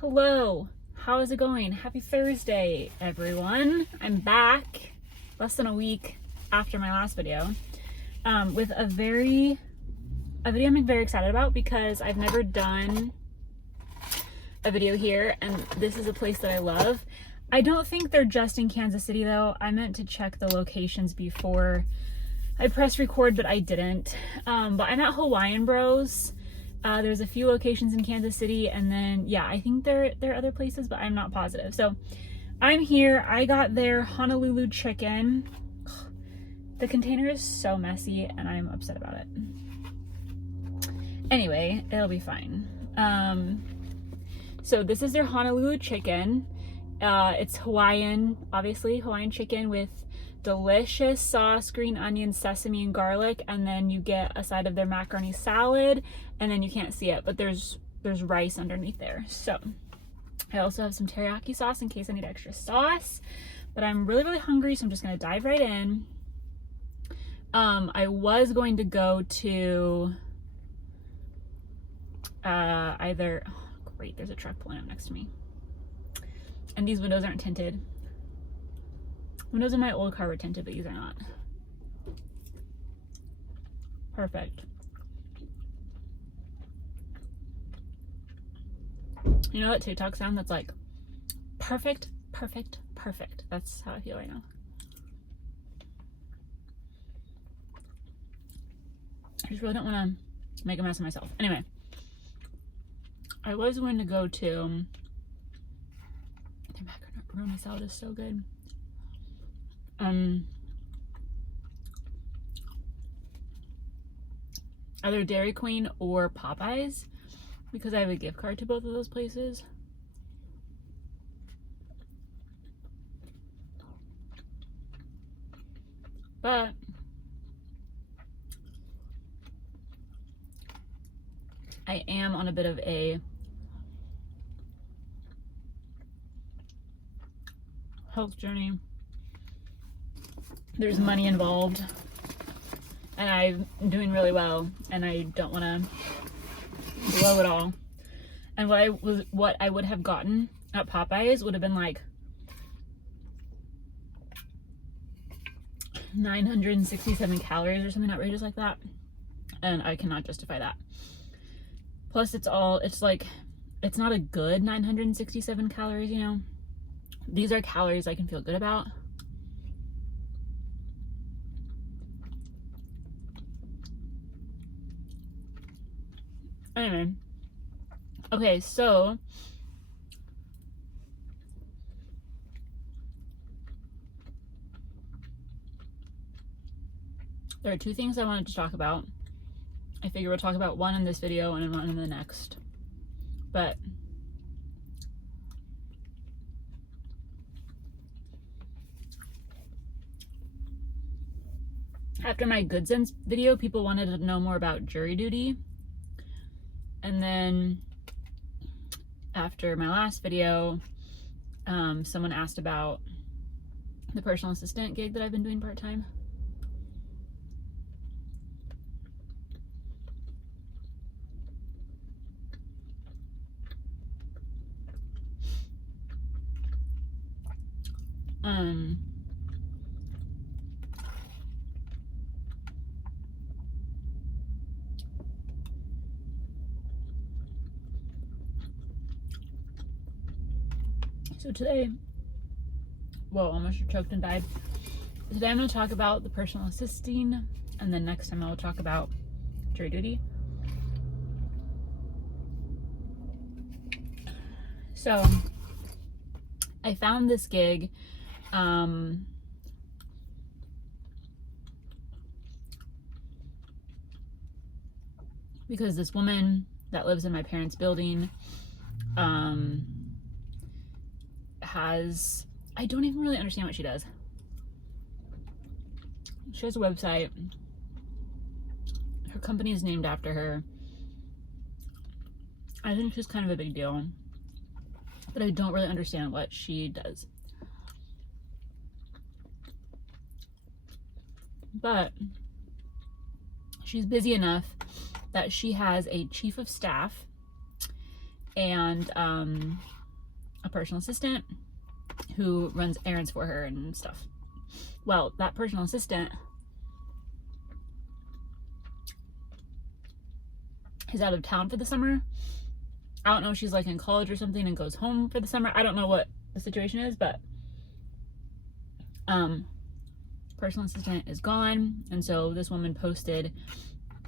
Hello, how is it going? Happy Thursday, everyone. I'm back less than a week after my last video with a video I'm very excited about because I've never done a video here, and this is a place that I love. I don't think they're just in Kansas City though. I meant to check the locations before I pressed record, but I didn't. But I'm at Hawaiian Bros. There's a few locations in Kansas City, and then yeah, I think there are other places, but I'm not positive. So I'm here. I got their Honolulu chicken. The container is so messy and I'm upset about it. Anyway, it'll be fine. So this is their Honolulu chicken. It's Hawaiian, obviously, Hawaiian chicken with delicious sauce, green onion, sesame, and garlic, and then you get a side of their macaroni salad, and then you can't see it, but there's rice underneath there. So I also have some teriyaki sauce in case I need extra sauce, but I'm really hungry, so I'm just gonna dive right in. I was going to go to either, oh, great, there's a truck pulling up next to me, and these windows aren't tinted. Windows in my old car were tinted, but these are not. Perfect. You know that TikTok sound that's like, perfect, perfect, perfect. That's how I feel right now. I just really don't want to make a mess of myself. Anyway, I was going to go to, the macaroni salad is so good. Either Dairy Queen or Popeyes, because I have a gift card to both of those places. But I am on a bit of a health journey. There's money involved, and I'm doing really well, and I don't want to blow it all. And what I would have gotten at Popeyes would have been like 967 calories or something outrageous like that, and I cannot justify that. Plus it's not a good 967 calories, you know. These are calories I can feel good about. Anyway, okay, so there are two things I wanted to talk about. I figure we'll talk about one in this video and one in the next. But after my Good Sense video, people wanted to know more about jury duty. And then after my last video, someone asked about the personal assistant gig that I've been doing part-time. So today, whoa, almost choked and died. Today I'm going to talk about the personal assisting, and then next time I will talk about jury duty. So I found this gig because this woman that lives in my parents' building I don't even really understand what she does. She has a website. Her company is named after her. I think she's kind of a big deal, but I don't really understand what she does. But she's busy enough that she has a chief of staff and a personal assistant who runs errands for her and stuff. Well, that personal assistant is out of town for the summer. I don't know if she's like in college or something and goes home for the summer. I don't know what the situation is, but personal assistant is gone. And so this woman posted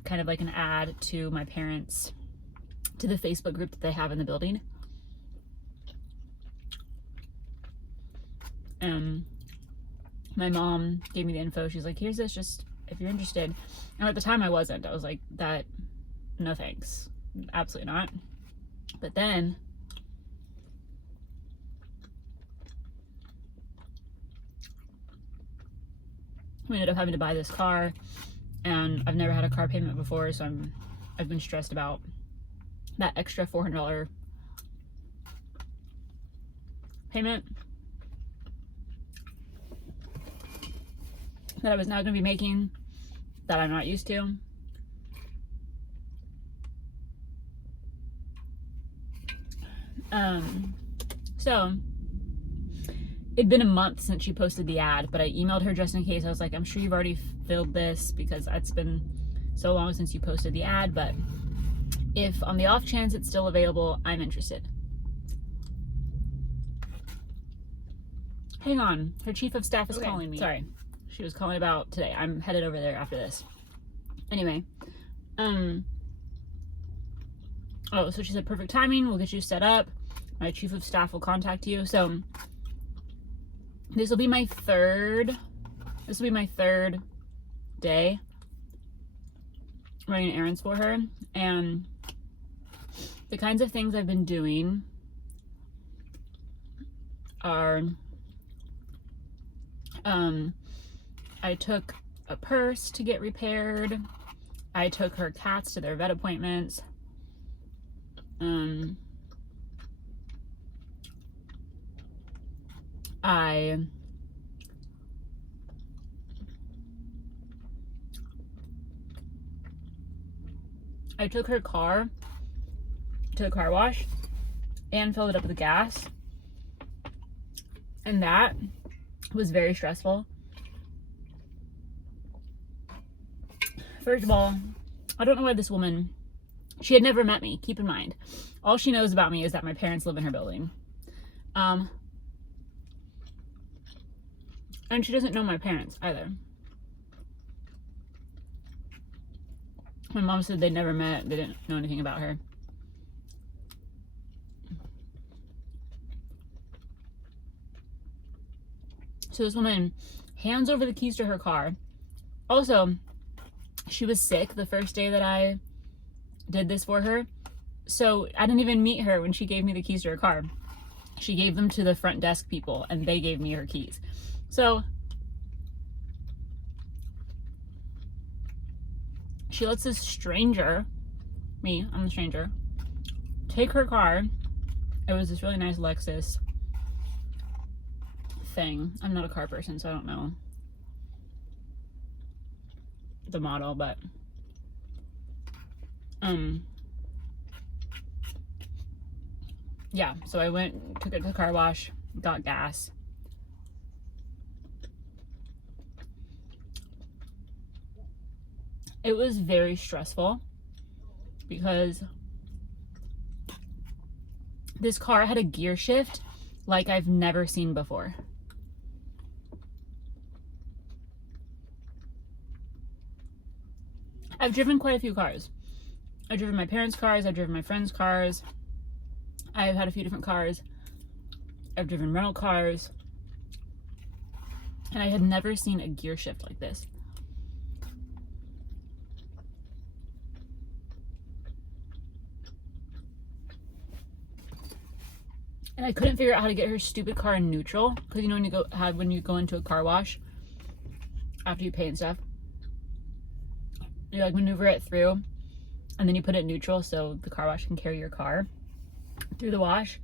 kind of like an ad to my parents, to the Facebook group that they have in the building. My mom gave me the info. She's like, here's this, just if you're interested. And at the time I wasn't. I was like, that, no thanks. Absolutely not. But then we ended up having to buy this car, and I've never had a car payment before, so I've been stressed about that extra $400 payment that I was now going to be making, that I'm not used to. So it'd been a month since she posted the ad, but I emailed her just in case. I was like, I'm sure you've already filled this because it's been so long since you posted the ad, but if on the off chance it's still available, I'm interested. Hang on, her chief of staff is calling me. Sorry, she was calling about today. I'm headed over there after this. Anyway, oh, so she said perfect timing, we'll get you set up. My chief of staff will contact you. So this will be my third day running errands for her, and the kinds of things I've been doing are I took a purse to get repaired. I took her cats to their vet appointments. I took her car to the car wash and filled it up with gas, and that was very stressful. First of all, I don't know why this woman, she had never met me, keep in mind. All she knows about me is that my parents live in her building. And she doesn't know my parents either. My mom said they never met, they didn't know anything about her. So this woman hands over the keys to her car. Also, she was sick the first day that I did this for her. So I didn't even meet her when she gave me the keys to her car. She gave them to the front desk people and they gave me her keys. So she lets this stranger, me, I'm the stranger, take her car. It was this really nice Lexus thing. I'm not a car person, so I don't know the model, but yeah, so I took it to the car wash, got gas. It was very stressful because this car had a gear shift like I've never seen before. I've driven quite a few cars. I've driven my parents' cars, I've driven my friends' cars, I've had a few different cars, I've driven rental cars, and I had never seen a gear shift like this. And I couldn't figure out how to get her stupid car in neutral, because you know when you go into a car wash after you pay and stuff, you like maneuver it through and then you put it in neutral so the car wash can carry your car through the wash.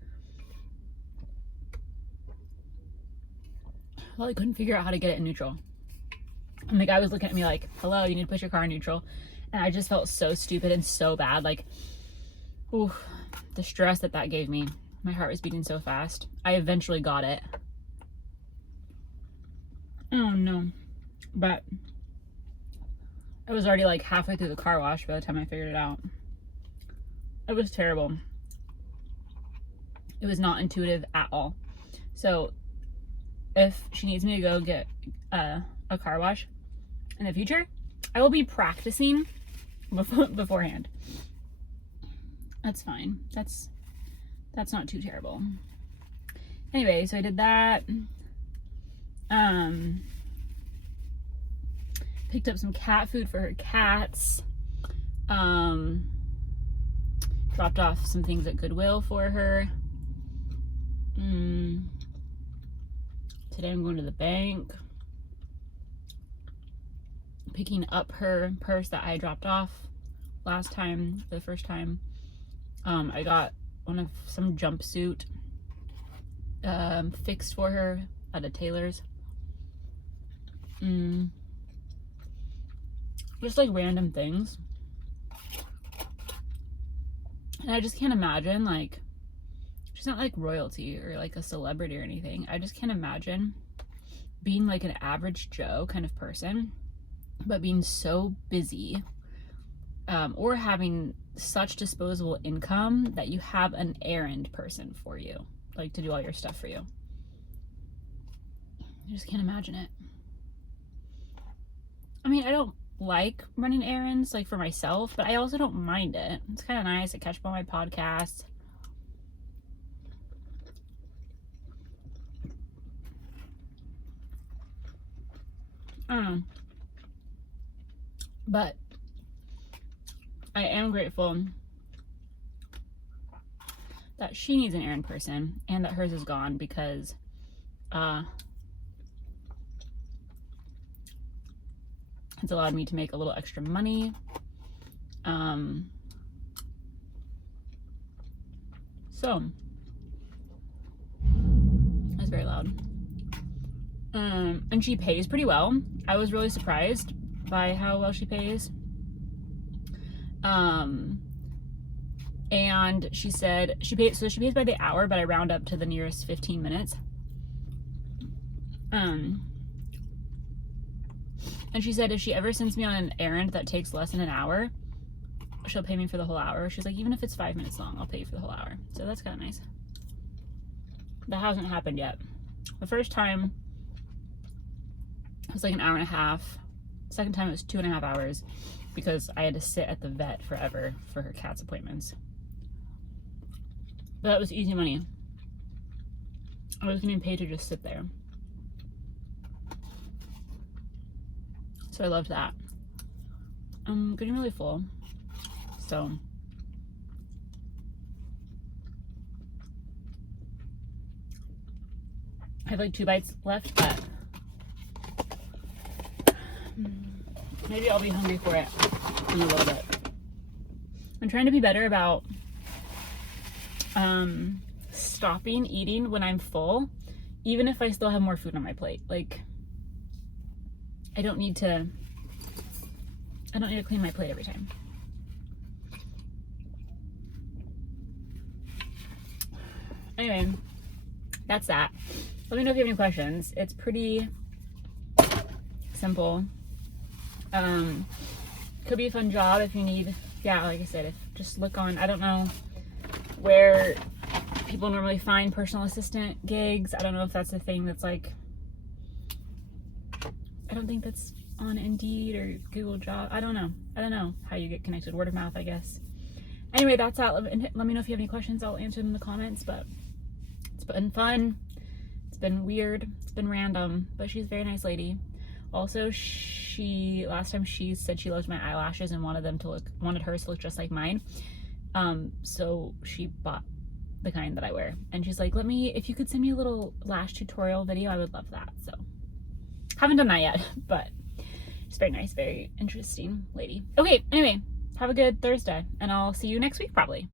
Well, I couldn't figure out how to get it in neutral, and the guy was looking at me like, hello, you need to put your car in neutral. And I just felt so stupid and so bad, like, ooh, the stress that gave me. My heart was beating so fast. I eventually got it. Oh no. But I was already like halfway through the car wash by the time I figured it out. It was terrible. It was not intuitive at all. So if she needs me to go get a car wash in the future, I will be practicing beforehand. That's fine. That's not too terrible. Anyway, so I did that. Picked up some cat food for her cats. Dropped off some things at Goodwill for her. Today I'm going to the bank, picking up her purse that I dropped off last time, the first time. I got some jumpsuit fixed for her at a tailor's. Just like random things. And I just can't imagine, like, she's not like royalty or like a celebrity or anything. I just can't imagine being like an average Joe kind of person, but being so busy, or having such disposable income that you have an errand person for you, like to do all your stuff for you. I just can't imagine it. I mean, I don't like running errands like for myself, but I also don't mind it. It's kind of nice to catch up on my podcast. I don't know. But I am grateful that she needs an errand person and that hers is gone, because it's allowed me to make a little extra money. So that's very loud. And she pays pretty well. I was really surprised by how well she pays. And she said she pays by the hour, but I round up to the nearest 15 minutes. And she said if she ever sends me on an errand that takes less than an hour, she'll pay me for the whole hour. She's like, even if it's 5 minutes long, I'll pay you for the whole hour. So that's kind of nice. That hasn't happened yet. The first time it was like an hour and a half. The second time it was 2.5 hours, because I had to sit at the vet forever for her cat's appointments. But that was easy money. I was getting paid to just sit there. So I loved that. I'm getting really full. So I have like 2 bites left, but maybe I'll be hungry for it in a little bit. I'm trying to be better about stopping eating when I'm full, even if I still have more food on my plate. Like, I don't need to clean my plate every time. Anyway, that's that. Let me know if you have any questions. It's pretty simple. Could be a fun job if you need, like I said, just look on, I don't know where people normally find personal assistant gigs. I don't know if that's a thing that's like, I don't think that's on Indeed or Google Job. I don't know how you get connected. Word of mouth, I guess. Anyway, that's that. Let me know if you have any questions. I'll answer them in the comments, but it's been fun. It's been weird. It's been random, but she's a very nice lady. Also, last time she said she loved my eyelashes and wanted hers to look just like mine. So she bought the kind that I wear, and she's like, if you could send me a little lash tutorial video, I would love that. So haven't done that yet, but she's very nice, very interesting lady. Okay, anyway, have a good Thursday, and I'll see you next week probably.